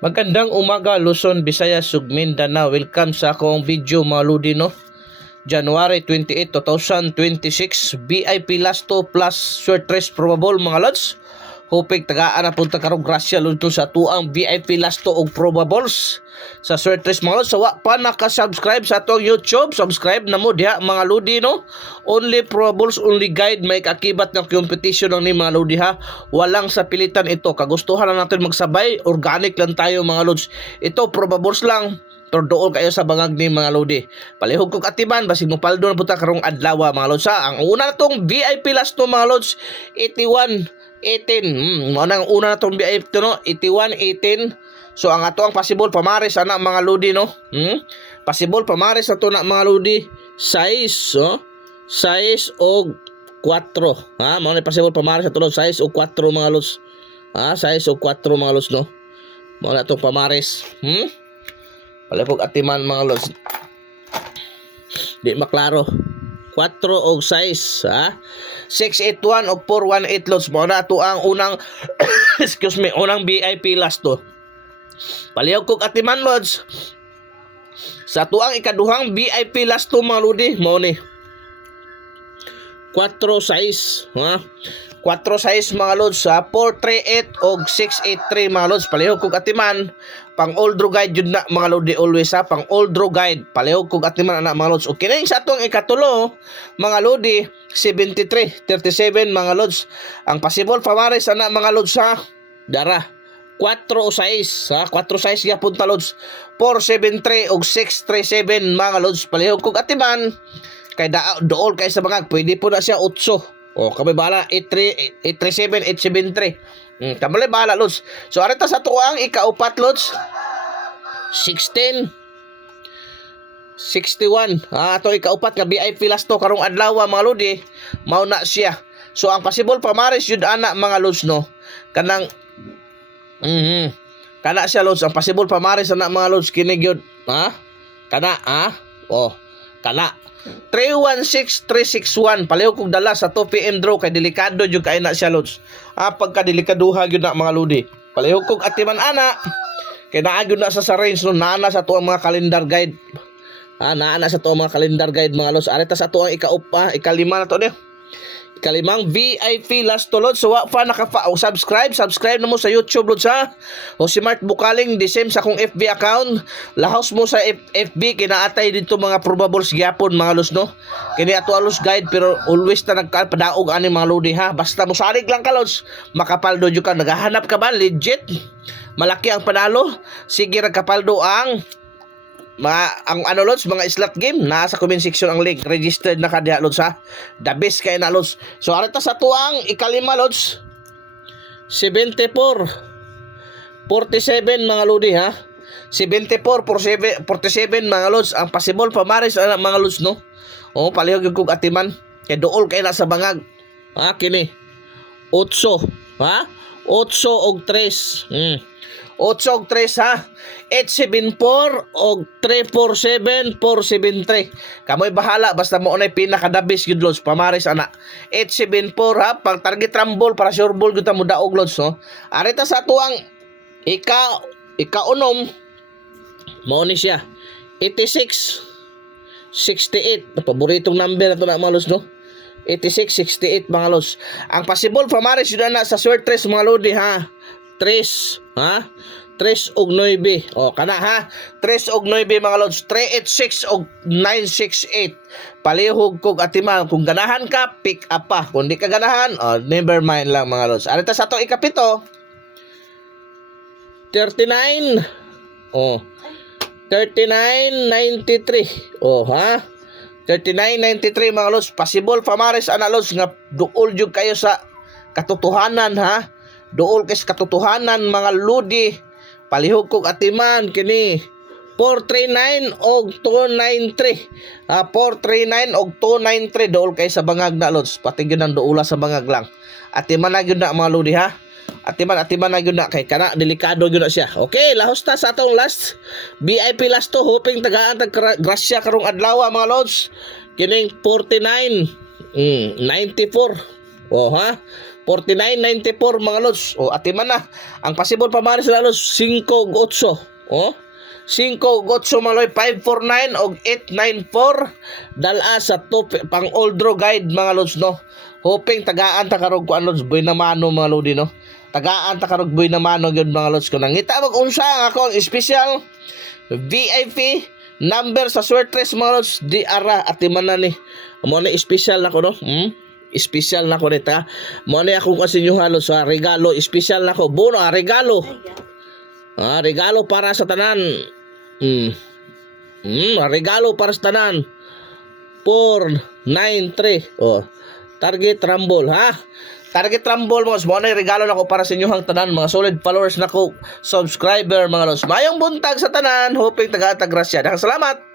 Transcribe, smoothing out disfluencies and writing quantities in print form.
Magandang umaga Luzon, Visayas, ug Mindanao. Welcome sa akong video mga ludi no. January 28, 2026 VIP last 2 plus short race probable mga lods. Hoping tagaan na punta karong grasya lunto sa tuang VIP last 2 og probables sa short race mga lods. Sa pa naka-subscribe sa atong YouTube, subscribe na mo diha mga ludi no. Only probables, only guide, may kakibat ng competition ng ni mga lodi ha. Walang sa pilitan ito. Kagustuhan lang natin magsabay, organic lang tayo mga lods. Ito probables lang. Pero dool kayo sa bangag ni mga lodi. Palihog kong atiman, basig mo paldo na puta karong adlaw mga lods ha. Ang una na tong VIP last to mga lods, 81, 18. Ang una na tong VIP to no, 81, 18. So ang ato ang possible pamares ana mga lodi no. Possible pamares na to na mga lodi. Size, no? Size og 4. Ha, mao ni possible pamares sa tulog size og 4 mga lods. Ha, size og 4 mga lods no. Mao na tong pamares. Palipog atiman mga lods. Di maklaro. 4 og 6 ha. 681 og 418 lods. Mao na to ang unang excuse me, unang VIP last to. Palihog kog atiman lods. Sa tuang ikaduhang VIP last to mga lodi, mao ni 4-6 ha. 4-6 mga lods sa 438 og 683 mga lods. Palihog kog atiman pang old draw guide yun na mga lodi always ha. Pang old draw guide palihog kog atiman na mga lods. O kining sa atong ikatulo mga lodi 73 37 mga lods. Ang possible pamares na mga lods ha. Dara 4 o 6 ha. 4-6 gyapon ta lods. 473 og 637 mga lods. Palihog kog atiman kay dool kay sa bangag pwede po na siya 8. O kami bahala 837 873. Kami bahala lods. So arita sa tuang ikaupat lods 16 61. Ato ikaupat nga VIP last to karong adlaw mga lodi, mao na siya. So ang possible pamares yun ana mga lods no. Kanang kana siya lods, ang possible pamares ana mga lods kini gyud ha. Kana ha. Oh, kana 316361 palihog kog dala sa 2 PM draw kay delikado jud kay na siya lods. Pagka delikaduha gyud na mga lodi. Palihog kog atiman ana kay naa gyud na sa range no, naa na sa tuang mga calendar guide. Naa na sa tuang mga calendar guide mga lods. Arita sa tuang ikalima na to ni. Kalimang VIP last to lods. So pa subscribe na mo sa YouTube lods ha. O si Mart Bukaling the same sa akong FB account. Lahos mo sa FB kinaatay dito mga probables gyapon mga lods no. Kini ato alos guide pero always ta nagpadaog ani mga lodi ha. Basta mo sarig lang ka lods, makapaldo jud ka. Naghahanap ka ba legit? Malaki ang panalo. Sige ra kapaldo ang ano lods, mga slot game nasa comment section ang link. Registered na ka diha lods ha. The best kay na lods. So arita sa tuang ikalima lods 74 47 mga lodi ha. 74 47 mga lods ang possible pamares ana mga lods no. O palihog kog atiman kay dool kay na sa bangag. Ha kini 8 ha. 8 og 3. 8 og 3 ha. 874 og 347 473. Kamoy bahala basta mo unay pinakadabis gyud lods pamares ana. 874 ha pang target rumble para sure ball gyud ta mo daog lods no. Arita sa tuang ikaunom mao ni siya 86 68. Paboritong number na to na mga lods no. 86 68 mga lods. Ang possible pamares yun na sa short race mga lodi ha. 3 ha. 3 og 9. O kana ha. 3 og 9 mga lods. 386 og 968. Palihog kog atiman kung ganahan ka pick up pa. Kung di ka ganahan, never mind lang mga lods. Arita sa to ikapito 39 3993. Ha. 3993 mga lods. Possible pamares ana lods nga duol jud kayo sa katotohanan ha. Duol kay sa katotohanan mga lodi. Palihog kog atiman kini 439 og 293. 439 og 293 duol kay sa bangag na lods. Pati gyud ang duula sa bangag lang. Atiman na gyud na mga lodi ha. Atiman na gyud na kay kana delikado gyud na siya. Okay, lahos ta sa atong last VIP last to. Hoping tagaan tag grasya karong adlaw mga lods. Kining 49 94. Ha. 49.94 mga lods. O atiman na. Ang possible pamaris na lods 5-8. O 5-8 mga lods, 549 o 894 dala sa top pang old draw guide mga lods no. Hoping tagaan ta karog kuan lods boy na mano mga lodi no. Tagaan ta karog boy na mano gyud mga lods ko nangita mag unsa ang ako ang special VIP number sa Swertres mga lods di ara atiman na ni. Mo na special nako no. Special na ko nita. Mo na akong kasinyo halos sa regalo, special na ko. Bono, regalo. Regalo para sa tanan. Regalo para sa tanan. 493. Oh. Target Rumble, ha? Target Rumble mo. Mo na regalo na ko para sa inyo hang tanan. Mga solid followers na ko, subscriber mga los. Mayong buntag sa tanan. Hoping taga-tagrasya. Salamat.